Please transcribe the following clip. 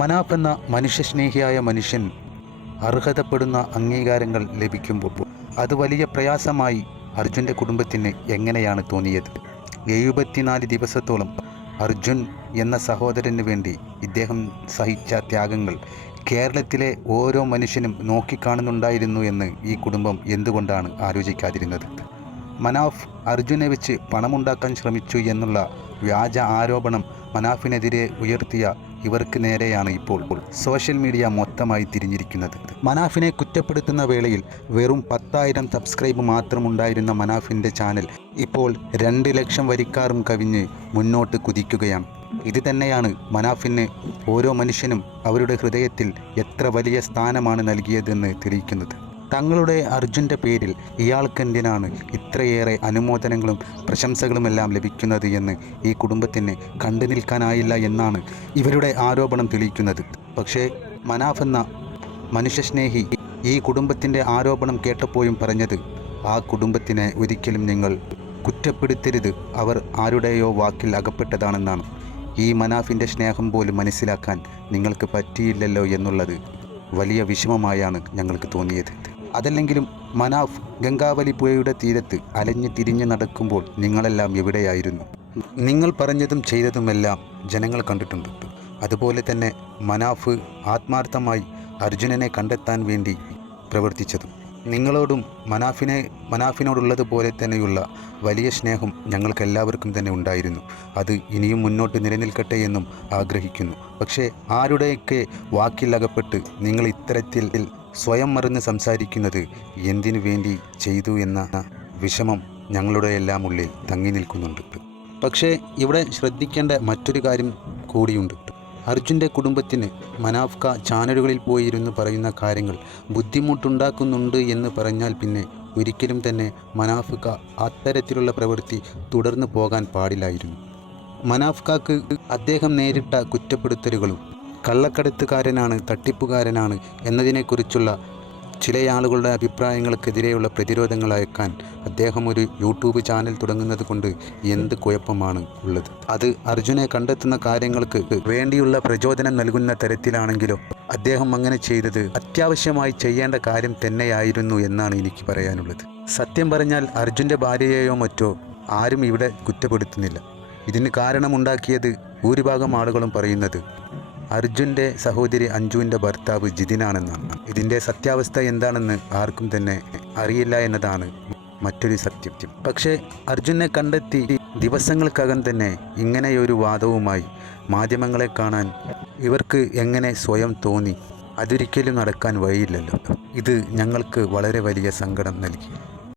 മനാഫ് എന്ന മനുഷ്യസ്നേഹിയായ മനുഷ്യൻ അർഹതപ്പെടുന്ന അംഗീകാരങ്ങൾ ലഭിക്കുമ്പോൾ അത് വലിയ പ്രയാസമായി അർജുൻ്റെ കുടുംബത്തിന് എങ്ങനെയാണ് തോന്നിയത്? 74 ദിവസത്തോളം അർജുൻ എന്ന സഹോദരന് വേണ്ടി ഇദ്ദേഹം സഹിച്ച ത്യാഗങ്ങൾ കേരളത്തിലെ ഓരോ മനുഷ്യനും നോക്കിക്കാണുന്നുണ്ടായിരുന്നു എന്ന് ഈ കുടുംബം എന്തുകൊണ്ടാണ് ആലോചിക്കാതിരുന്നത്? മനാഫ് അർജുനെ വെച്ച് പണമുണ്ടാക്കാൻ ശ്രമിച്ചു എന്നുള്ള വ്യാജ ആരോപണം മനാഫിനെതിരെ ഉയർത്തിയ ഇവർക്ക് നേരെയാണ് ഇപ്പോൾ സോഷ്യൽ മീഡിയ മൊത്തമായി തിരിഞ്ഞിരിക്കുന്നത്. മനാഫിനെ കുറ്റപ്പെടുത്തുന്ന വേളയിൽ വെറും 10,000 സബ്സ്ക്രൈബ് മാത്രമുണ്ടായിരുന്ന മനാഫിൻ്റെ ചാനൽ ഇപ്പോൾ 2 ലക്ഷം വരിക്കാറും കവിഞ്ഞ് മുന്നോട്ട് കുതിക്കുകയാണ്. ഇത് തന്നെയാണ് മനാഫിന് ഓരോ മനുഷ്യനും അവരുടെ ഹൃദയത്തിൽ എത്ര വലിയ സ്ഥാനമാണ് നൽകിയതെന്ന് തെളിയിക്കുന്നത്. തങ്ങളുടെ അർജുൻ്റെ പേരിൽ ഇയാൾക്കെന്തിനാണ് ഇത്രയേറെ അനുമോദനങ്ങളും പ്രശംസകളുമെല്ലാം ലഭിക്കുന്നത് എന്ന് ഈ കുടുംബത്തിന് കണ്ടു നിൽക്കാനായില്ല എന്നാണ് ഇവരുടെ ആരോപണം തെളിയിക്കുന്നത്. പക്ഷേ മനാഫ് എന്ന മനുഷ്യസ്നേഹി ഈ കുടുംബത്തിൻ്റെ ആരോപണം കേട്ടപ്പോഴും പറഞ്ഞത്, ആ കുടുംബത്തിനെ ഒരിക്കലും നിങ്ങൾ കുറ്റപ്പെടുത്തരുത്, അവർ ആരുടെയോ വാക്കിൽ അകപ്പെട്ടതാണെന്നാണ്. ഈ മനാഫിൻ്റെ സ്നേഹം പോലും മനസ്സിലാക്കാൻ നിങ്ങൾക്ക് പറ്റിയില്ലല്ലോ എന്നുള്ളത് വലിയ വിഷമമായാണ് ഞങ്ങൾക്ക് തോന്നിയത്. അതല്ലെങ്കിലും മനാഫ് ഗംഗാവലി പുഴയുടെ തീരത്ത് അലഞ്ഞു തിരിഞ്ഞ് നടക്കുമ്പോൾ നിങ്ങളെല്ലാം എവിടെയായിരുന്നു? നിങ്ങൾ പറഞ്ഞതും ചെയ്തതുമെല്ലാം ജനങ്ങൾ കണ്ടിട്ടുണ്ട്. അതുപോലെ തന്നെ മനാഫ് ആത്മാർത്ഥമായി അർജുനനെ കണ്ടെത്താൻ വേണ്ടി പ്രവർത്തിച്ചതും. നിങ്ങളോടും മനാഫിനോടുള്ളതുപോലെ തന്നെയുള്ള വലിയ സ്നേഹം ഞങ്ങൾക്കെല്ലാവർക്കും തന്നെ ഉണ്ടായിരുന്നു. അത് ഇനിയും മുന്നോട്ട് നിലനിൽക്കട്ടെ എന്നും ആഗ്രഹിക്കുന്നു. പക്ഷേ ആരുടെയൊക്കെ വാക്കിലകപ്പെട്ട് നിങ്ങൾ ഇത്തരത്തിൽ സ്വയം മറന്ന് സംസാരിക്കുന്നത് എന്തിനു വേണ്ടി ചെയ്തു എന്ന വിഷമം ഞങ്ങളുടെ എല്ലാം ഉള്ളിൽ തങ്ങി നിൽക്കുന്നുണ്ട്. പക്ഷേ ഇവിടെ ശ്രദ്ധിക്കേണ്ട മറ്റൊരു കാര്യം കൂടിയുണ്ട്. അർജുൻ്റെ കുടുംബത്തിന് മനാഫ് ചാനലുകളിൽ പോയിരുന്നു പറയുന്ന കാര്യങ്ങൾ ബുദ്ധിമുട്ടുണ്ടാക്കുന്നുണ്ട് എന്ന് പറഞ്ഞാൽ പിന്നെ ഒരിക്കലും തന്നെ മനാഫ് അത്തരത്തിലുള്ള പ്രവൃത്തി തുടർന്നു പോകാൻ പാടില്ലായിരുന്നു. മനാഫ് അദ്ദേഹം നേരിട്ട കുറ്റപ്പെടുത്തലുകളും കള്ളക്കടത്തുകാരനാണ്, തട്ടിപ്പുകാരനാണ് എന്നതിനെക്കുറിച്ചുള്ള ചില ആളുകളുടെ അഭിപ്രായങ്ങൾക്കെതിരെയുള്ള പ്രതിരോധങ്ങൾ അയക്കാൻ അദ്ദേഹം ഒരു യൂട്യൂബ് ചാനൽ തുടങ്ങുന്നത് കൊണ്ട് എന്ത് കുഴപ്പമാണ് ഉള്ളത്? അത് അർജുനെ കണ്ടെത്തുന്ന കാര്യങ്ങൾക്ക് വേണ്ടിയുള്ള പ്രചോദനം നൽകുന്ന തരത്തിലാണെങ്കിലോ അദ്ദേഹം അങ്ങനെ ചെയ്തത് അത്യാവശ്യമായി ചെയ്യേണ്ട കാര്യം തന്നെയായിരുന്നു എന്നാണ് എനിക്ക് പറയാനുള്ളത്. സത്യം പറഞ്ഞാൽ അർജുൻ്റെ ഭാര്യയെയോ മറ്റോ ആരും ഇവിടെ കുറ്റപ്പെടുത്തുന്നില്ല. ഇതിന് കാരണമുണ്ടാക്കിയത് ഭൂരിഭാഗം ആളുകളും പറയുന്നത് അർജുൻ്റെ സഹോദരി അഞ്ജുവിൻ്റെ ഭർത്താവ് ജിതിനാണെന്നാണ്. ഇതിൻ്റെ സത്യാവസ്ഥ എന്താണെന്ന് ആർക്കും തന്നെ അറിയില്ല എന്നതാണ് മറ്റൊരു സത്യം. പക്ഷേ അർജുനെ കണ്ടെത്തി ദിവസങ്ങൾക്കകം തന്നെ ഇങ്ങനെയൊരു വാദവുമായി മാധ്യമങ്ങളെ കാണാൻ ഇവർക്ക് എങ്ങനെ സ്വയം തോന്നി? അതൊരിക്കലും നടക്കാൻ വഴിയില്ലല്ലോ. ഇത് ഞങ്ങൾക്ക് വളരെ വലിയ സങ്കടം നൽകി.